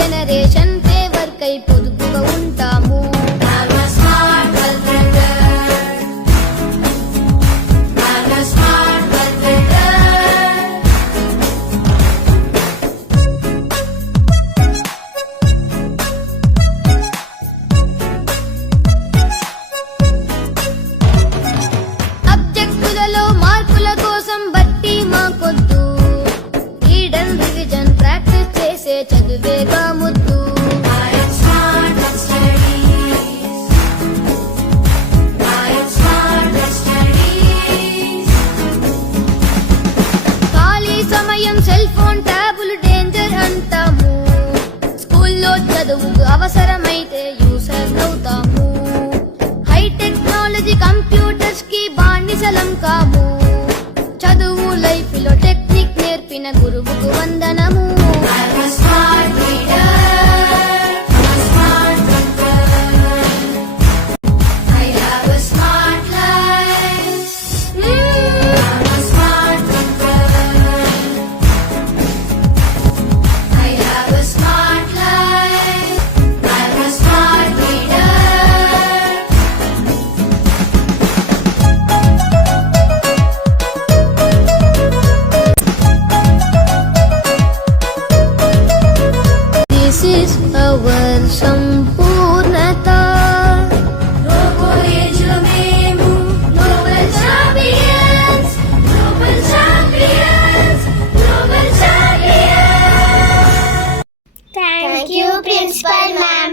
Generation favour కై పొదుపుగా ఉంటాము. అబ్జెక్టులలో మార్కుల కోసం బట్టి మాకొద్దు, రీడన్ రివిజన్ ప్రాక్టీస్ చేసే చదువేగా ముద్దు. ఖాళీ సమయం సెల్ ఫోన్ ట్యాబులు డేంజర్ అంటాము, స్కూల్లో చదువుకు అవసరమైతే యూసర్ అవుతాము. హై టెక్నాలజీ కంప్యూటర్స్ కి బానిసలం కాము, చదువు లైఫ్ లో టెక్నిక్ నేర్పిన గురువుకు వందనము. This is our సంపూర్ణత. Global age లో మేము global champions, global champions, global champions. Thank you, Principal Ma'am.